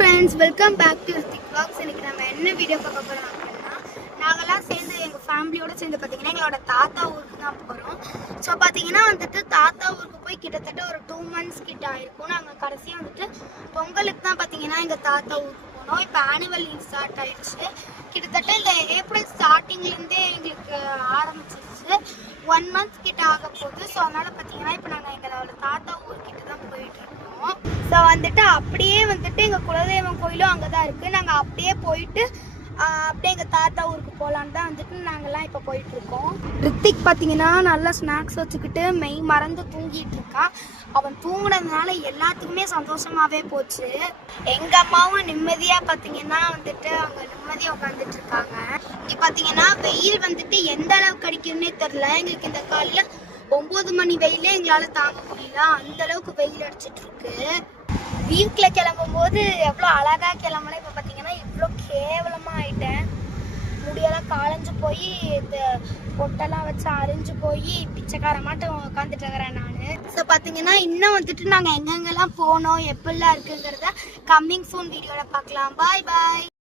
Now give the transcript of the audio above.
Friends, welcome back to Rithik vlogs. இன்னைக்கு நம்ம என்ன வீடியோ பார்க்க போகிறோம் அப்படின்னா, நாங்கள்லாம் சேர்ந்து எங்கள் ஃபேமிலியோடு சேர்ந்து பார்த்தீங்கன்னா எங்களோட தாத்தா ஊருக்கு தான் போகிறோம். ஸோ பார்த்தீங்கன்னா வந்துட்டு தாத்தா ஊருக்கு போய் கிட்டத்தட்ட ஒரு 2 months கிட்ட ஆயிருக்கும். நாங்கள் கடைசியாக வந்துட்டு பொங்கலுக்கு தான் பார்த்தீங்கன்னா எங்கள் தாத்தா ஊருக்கு போனோம். இப்போ ஆனுவல் லீவ் ஸ்டார்ட் ஆயிடுச்சு. கிட்டத்தட்ட இந்த ஏப்ரல் ஸ்டார்டிங்லேருந்தே எங்களுக்கு ஆரம்பிச்சிருச்சு. 1 month கிட்ட ஆக போகுது. ஸோ அதனால் பார்த்தீங்கன்னா இப்போ நாங்கள் எங்களோட தாத்தா ஊர்கிட்ட தான் போயிட்டு இருக்கோம். ஸோ வந்துட்டு அப்படியே வந்துட்டு எங்கள் குலதெய்வம் கோயிலும் அங்கே தான் இருக்குது. நாங்கள் அப்படியே போயிட்டு அப்படியே எங்கள் தாத்தா ஊருக்கு போகலான்னு தான் வந்துட்டு நாங்கள்லாம் இப்போ போயிட்டுருக்கோம். ரித்திக் பார்த்தீங்கன்னா நல்லா ஸ்நாக்ஸ் வச்சுக்கிட்டு மெய் மறந்து தூங்கிட்டு இருக்கான். அவன் தூங்குனதுனால எல்லாத்துக்குமே சந்தோஷமாகவே போச்சு. எங்கள் அம்மாவும் நிம்மதியாக பார்த்தீங்கன்னா வந்துட்டு அவங்க நிம்மதியாக உட்காந்துட்டு இருக்காங்க. இங்கே பார்த்தீங்கன்னா வெயில் வந்துட்டு எந்த அளவுக்கு அடிக்கும்னே தெரில. எங்களுக்கு இந்த காலையில் 9 மணி வெயிலே எங்களால் தாங்க முடியல. அந்த அளவுக்கு வெயில் அடிச்சிட்டு இருக்கு. வீட்டில் கிளம்பும் போது எவ்வளோ அழகாக கிளம்புனா இப்போ பார்த்தீங்கன்னா இவ்வளோ கேவலமாக ஆயிட்டேன். முடியெல்லாம் காலஞ்சு போய் இந்த பொட்டெல்லாம் வச்சு அரிஞ்சு போய் பிச்சைக்காரமாட்டம் உட்காந்துட்டு இருக்கிறேன் நான். ஸோ பார்த்தீங்கன்னா இன்னும் வந்துட்டு நாங்கள் எங்கெங்கெல்லாம் போனோம் எப்படிலாம் இருக்குங்கிறத கம்மிங் சூன் வீடியோவில் பார்க்கலாம். பாய் பாய்.